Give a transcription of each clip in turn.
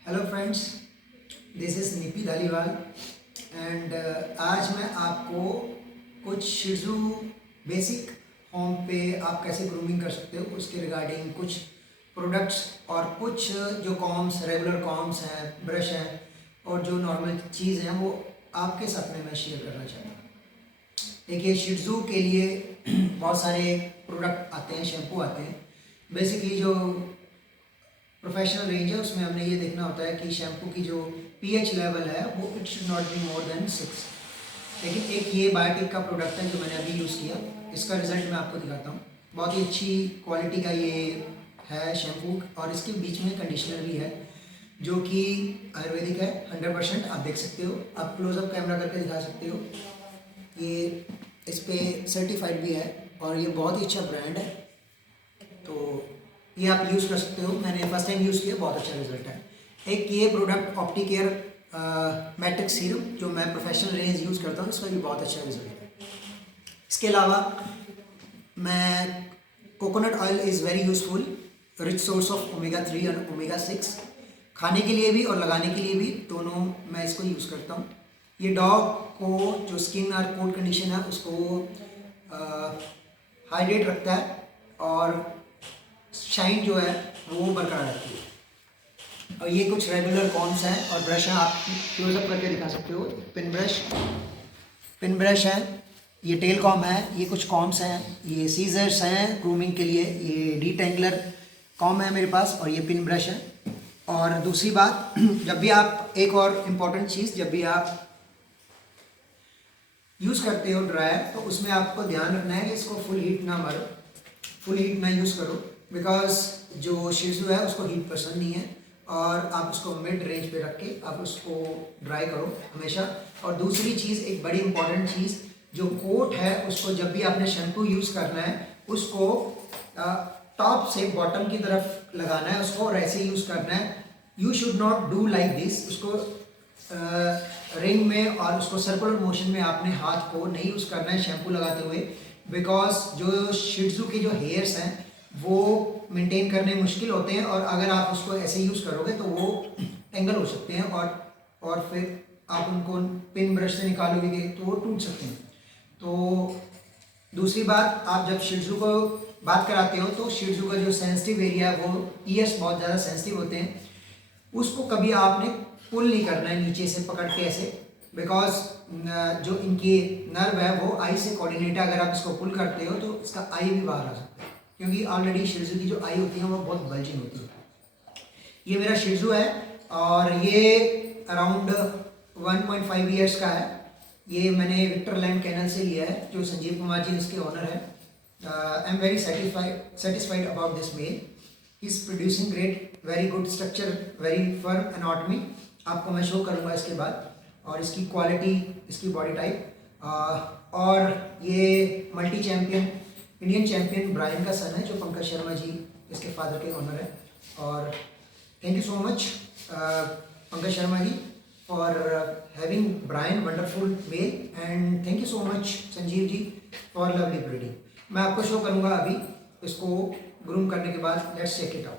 Hello friends, this is nippy Dhaliwal and आज मैं आपको कुछ शिजू बेसिक होम पे आप कैसे ग्रूमिंग कर सकते हो उसके रिगार्डिंग कुछ प्रोडक्ट्स और कुछ जो कॉम्स रेगुलर कॉम्स हैं, ब्रश हैं और जो नॉर्मल चीज़ हैं वो आपके साथ में मैं शेयर करना चाहता हूँ। देखिए, शिजू के लिए बहुत सारे प्रोडक्ट आते हैं, शैम्पू आते हैं। बेसिकली जो प्रोफेशनल रेंज है उसमें हमने ये देखना होता है कि शैम्पू की जो पीएच लेवल है वो it should not be more than 6। लेकिन एक ये बायोटिक का प्रोडक्ट है जो मैंने अभी यूज़ किया, इसका रिजल्ट मैं आपको दिखाता हूँ। बहुत ही अच्छी क्वालिटी का ये है शैम्पू और इसके बीच में कंडीशनर भी है जो कि आयुर्वेदिक है 100%। आप देख सकते हो, आप क्लोजअप कैमरा करके दिखा सकते हो। ये इस पर सर्टिफाइड भी है और ये बहुत ही अच्छा ब्रांड है, तो ये आप यूज़ कर सकते हो। मैंने फर्स्ट टाइम यूज़ किया, बहुत अच्छा रिजल्ट है। एक ये प्रोडक्ट ऑप्टिकेयर मैट्रिक्स सीरम जो मैं प्रोफेशनल रेंज यूज़ करता हूँ, इसका भी बहुत अच्छा रिजल्ट है। इसके अलावा मैं coconut oil is very useful, rich source of omega 3 और ओमेगा 6, खाने के लिए भी और लगाने के लिए भी, दोनों मैं इसको यूज़ करता हूँ। ये डॉग को जो स्किन और कोट कंडीशन है उसको हाइड्रेट रखता है और शाइन जो है वो बरकरार रहती है। और ये कुछ रेगुलर कॉम्स हैं और ब्रश हैं, आप क्लोजअप करके दिखा सकते हो। पिन ब्रश है, ये टेल कॉम है, ये कुछ कॉम्स हैं, ये सीजर्स हैं ग्रूमिंग के लिए, ये डीटेंगलर कॉम है मेरे पास और ये पिन ब्रश है। और दूसरी बात, जब भी आप एक और इम्पॉर्टेंट चीज़, जब भी आप यूज़ करते हो ड्रायर, तो उसमें आपको ध्यान रखना है कि इसको फुल हीट ना मारो, फुल हीट ना यूज़ करो, बिकॉज जो शिजू है उसको हीट पसंद नहीं है। और आप उसको मिड रेंज पे रख के आप उसको ड्राई करो हमेशा। और दूसरी चीज़, एक बड़ी इंपॉर्टेंट चीज़, जो कोट है उसको जब भी आपने शैम्पू यूज़ करना है उसको टॉप से बॉटम की तरफ लगाना है उसको, और ऐसे यूज़ करना है। You should not do like this, उसको रिंग में और उसको सर्कुलर मोशन में आपने हाथ को नहीं यूज़ करना है शैम्पू लगाते हुए, बिकॉज जो शिट्जू के जो हेयर्स हैं वो मेंटेन करने मुश्किल होते हैं और अगर आप उसको ऐसे यूज़ करोगे तो वो एंगल हो सकते हैं और फिर आप उनको पिन ब्रश से निकालोगे तो वो टूट सकते हैं। तो दूसरी बात, आप जब शिट्जू को बात कराते हो तो शिट्जू का जो सेंसिटिव एरिया है वो ईयर्स बहुत ज़्यादा सेंसिटिव होते हैं, उसको कभी आपने पुल नहीं करना है नीचे से पकड़ के ऐसे, बिकॉज जो इनकी नर्व है वो आई से कोऑर्डिनेट है। अगर आप इसको पुल करते हो तो इसका आई भी बाहर आ सकता है, क्योंकि ऑलरेडी शिजू की जो आई होती है वो बहुत बल्जिंग होती है। ये मेरा शिजू है और ये अराउंड 1.5 ईयर्स का है। ये मैंने विक्टर लैंड कैनल से लिया है, जो संजीव कुमार जी इसके ओनर है। I am very satisfied about this male, is producing great, very good structure, very firm anatomy. आपको मैं शो करूंगा इसके बाद, और इसकी क्वालिटी, इसकी बॉडी टाइप। और ये multi champion, Indian champion Brian का सन है, जो पंकज शर्मा जी इसके फादर के ऑनर है। और thank you so much Pankaj Sharma ji for having Brian wonderful male, and thank you so much Sanjeev ji for lovely breeding. मैं आपको शो करूंगा अभी इसको ग्रूम करने के बाद। Let's check it out.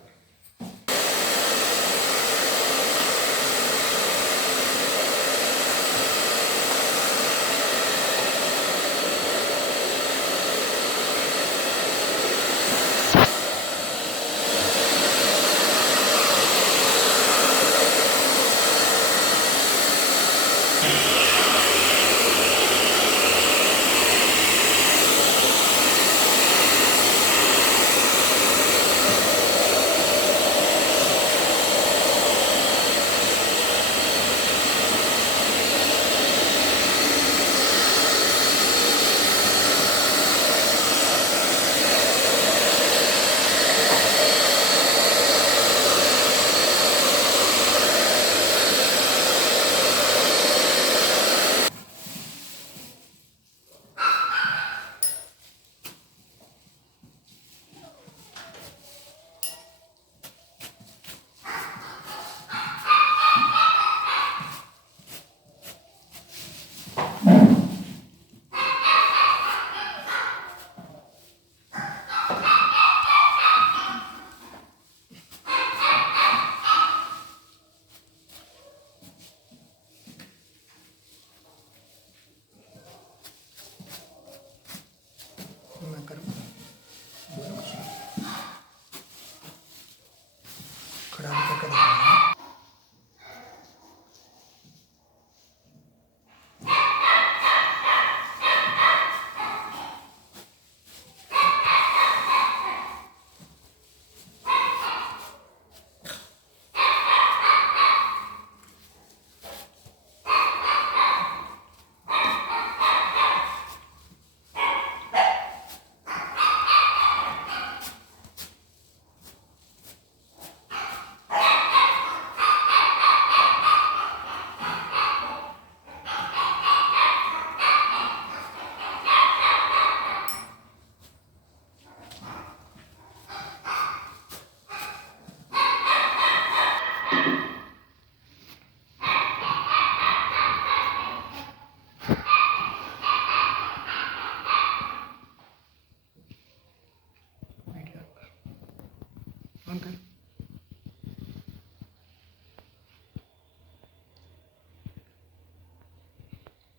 खड़ा भी करके दिखाऊंगा।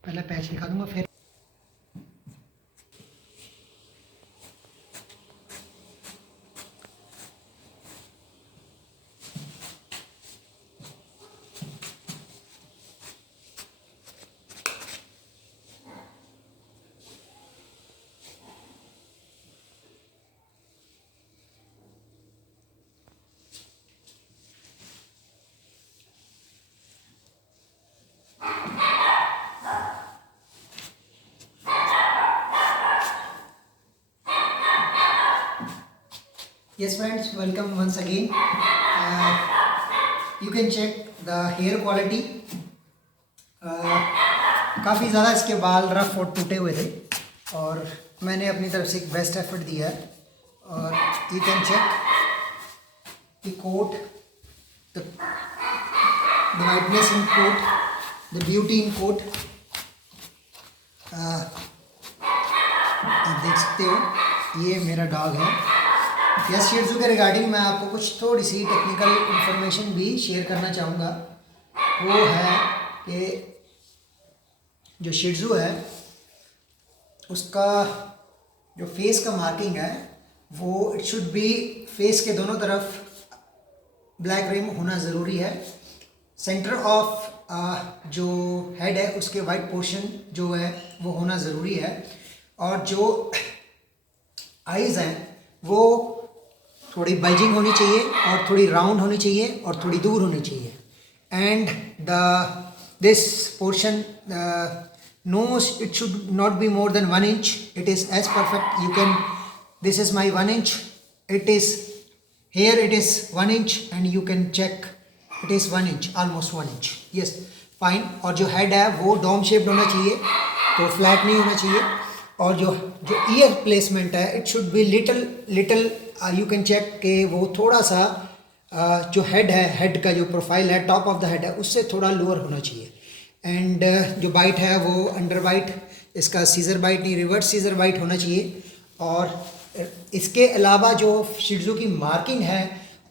पहले पैच दिखा दूंगा फिर। Yes friends, welcome once again. You can check the hair quality. काफ़ी ज़्यादा इसके बाल रफ और टूटे हुए थे और मैंने अपनी तरफ से एक बेस्ट एफर्ट दिया है। और you can check the coat, the whiteness in coat, the beauty in coat. आप देख सकते हो ये मेरा डॉग है। यस, शि त्ज़ू के रिगार्डिंग मैं आपको कुछ थोड़ी सी टेक्निकल इंफॉर्मेशन भी शेयर करना चाहूँगा। वो है कि जो शि त्ज़ू है उसका जो फेस का मार्किंग है वो इट शुड बी फेस के दोनों तरफ ब्लैक रिम होना ज़रूरी है। सेंटर ऑफ जो हेड है उसके वाइट पोर्शन जो है वो होना ज़रूरी है। और जो आइज़ हैं वो थोड़ी बल्जिंग होनी चाहिए और थोड़ी राउंड होनी चाहिए और थोड़ी दूर होनी चाहिए। And this portion nose, it should not be more than 1 inch. It is as perfect you can. This is my 1 inch. It is here, it is 1 inch and you can check it is 1 inch, almost 1 inch. Yes, fine. और जो head है वो dome shaped होना चाहिए, तो flat नहीं होना चाहिए। और जो ईयर प्लेसमेंट है it should be little you can check कि वो थोड़ा सा जो हेड है, हेड का जो प्रोफाइल है टॉप ऑफ द हेड है उससे थोड़ा लोअर होना चाहिए। एंड जो बाइट है वो अंडर बाइट, इसका सीजर बाइट नहीं रिवर्स सीजर बाइट होना चाहिए। और इसके अलावा जो शि त्ज़ू की मार्किंग है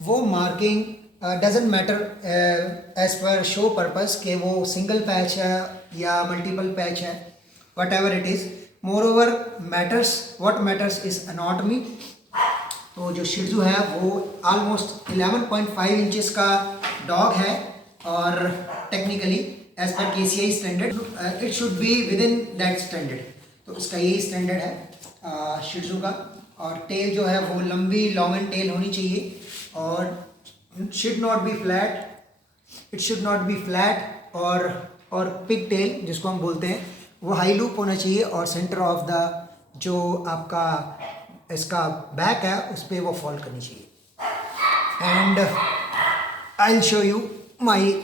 वो marking doesn't matter as per show purpose कि वो सिंगल पैच है या मल्टीपल पैच है, whatever it is. Moreover matters, what matters is anatomy. तो जो शि त्ज़ू है वो ऑलमोस्ट 11.5 इंचेस का डॉग है और technically as per KCI standard it should be within that standard. तो इसका यही स्टैंडर्ड है शि त्ज़ू का। और टेल जो है वो लंबी लॉन्ग एंड टेल होनी चाहिए और should not B flat, it should not B flat. और पिग टेल जिसको हम बोलते हैं वो हाई लूप होना चाहिए और सेंटर ऑफ द जो आपका इसका बैक है उस पर वो फॉल करनी चाहिए। And I will show you my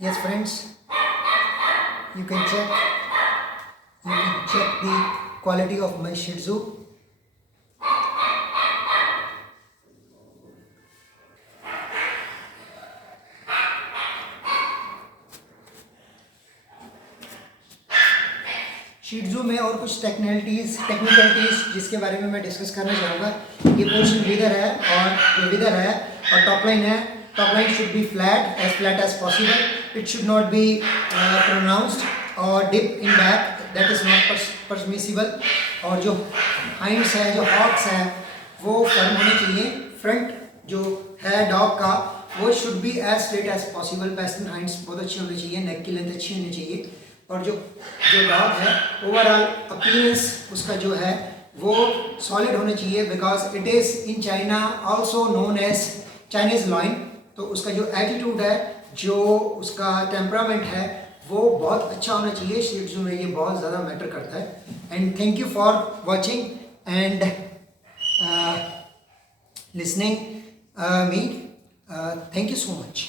Yes friends, You can check the quality of my Shih Tzu. Shih Tzu में और कुछ टेक्निकलिटीज़ जिसके बारे में मैं डिस्कस करना चाहूँगा। ये पोर्शन विदर है और ये विदर है और टॉप लाइन है। Top line should be flat as possible. It should not be pronounced और dip in back, that is not permissible. और जो हाइंड्स है, जो हॉक्स है, वो फर्म होने चाहिए। फ्रंट जो है डॉग का वो should be as straight as possible. Pastern hinds बहुत अच्छे होने चाहिए, नेक की लेंथ अच्छी होनी चाहिए। और जो डॉग है ओवरऑल अपीयरेंस उसका जो है वो सॉलिड होना चाहिए, because it is in China also known as Chinese lion. तो उसका जो एटीट्यूड है, जो उसका टेम्परामेंट है, वो बहुत अच्छा होना चाहिए। शि ट्ज़ू में ये बहुत ज़्यादा मैटर करता है। And thank you for watching and listening me. Thank you so much.